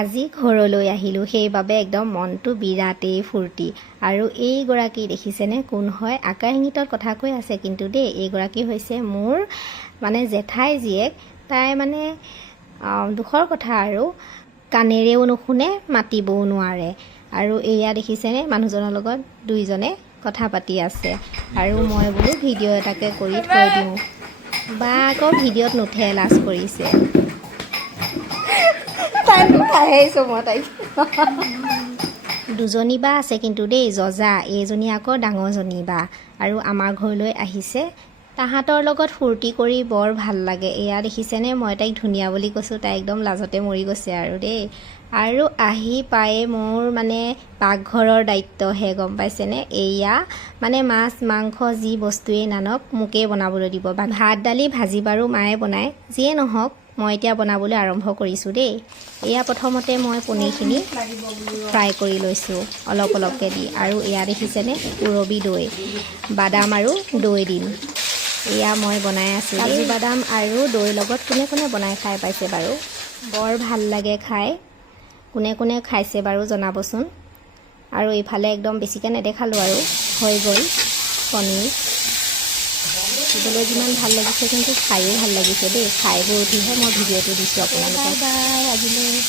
আজি ঘৰলৈ আহিলোঁ, সেইবাবে একদম মনটো বিৰাটেই ফূৰ্তি। আৰু এইগৰাকী দেখিছেনে কোন হয়? আকাৰ ইংগিতত কথা কৈ আছে কিন্তু দেই। এইগৰাকী হৈছে মোৰ মানে জেঠাই জীয়েক। তাই মানে দুখৰ কথা আৰু কাণেৰেও নুশুনে, মাতিবও নোৱাৰে। আৰু এয়া দেখিছেনে মানুহজনৰ লগত দুইজনে কথা পাতি আছে। আৰু মই বোলো ভিডিঅ' এটাকে কৰি থৈ দিওঁ। বা আকৌ ভিডিঅ'ত নুঠে, লাজ কৰিছে। দুজনী বা আছে কিন্তু দেই, যজা। এইজনী আকৌ ডাঙৰজনী বা। আৰু আমাৰ ঘৰলৈ আহিছে। তাহাঁতৰ লগত ফূৰ্তি কৰি বৰ ভাল লাগে। এয়া দেখিছেনে, মই তাইক ধুনীয়া বুলি কৈছোঁ, তাই একদম লাজতে মৰি গৈছে আৰু দেই। আৰু আহি পায়ে মোৰ মানে পাকঘৰৰ দায়িত্বহে, গম পাইছেনে? এয়া মানে মাছ মাংস যি বস্তুৱেই নানক মোকেই বনাবলৈ দিব। ভাত দালি ভাজি বাৰু মায়ে বনায়, যিয়ে নহওক মই এতিয়া বনাবলৈ আৰম্ভ কৰিছোঁ দেই। এয়া প্ৰথমতে মই পনীৰখিনি ফ্ৰাই কৰি লৈছোঁ অলপ অলপকৈ দি। আৰু এয়া দেখিছেনে পুৰবী দৈ, বাদাম আৰু দৈ দিম। এয়া মই বনাই আছোঁ। কাজু বাদাম আৰু দৈৰ লগত কোনে কোনে বনাই খাই পাইছে বাৰু? বৰ ভাল লাগে খাই। কোনে কোনে খাইছে বাৰু জনাবচোন। আৰু এইফালে একদম বেছিকৈ নেদেখালোঁ আৰু হৈ গ'ল পনীৰ। দিবলৈ যিমান ভাল লাগিছে কিন্তু খায়ো ভাল লাগিছে দেই। খাই বৈ উঠিহে মই ভিডিঅ'টো দিছোঁ আপোনালোকক। বাই বাই আজিলৈ।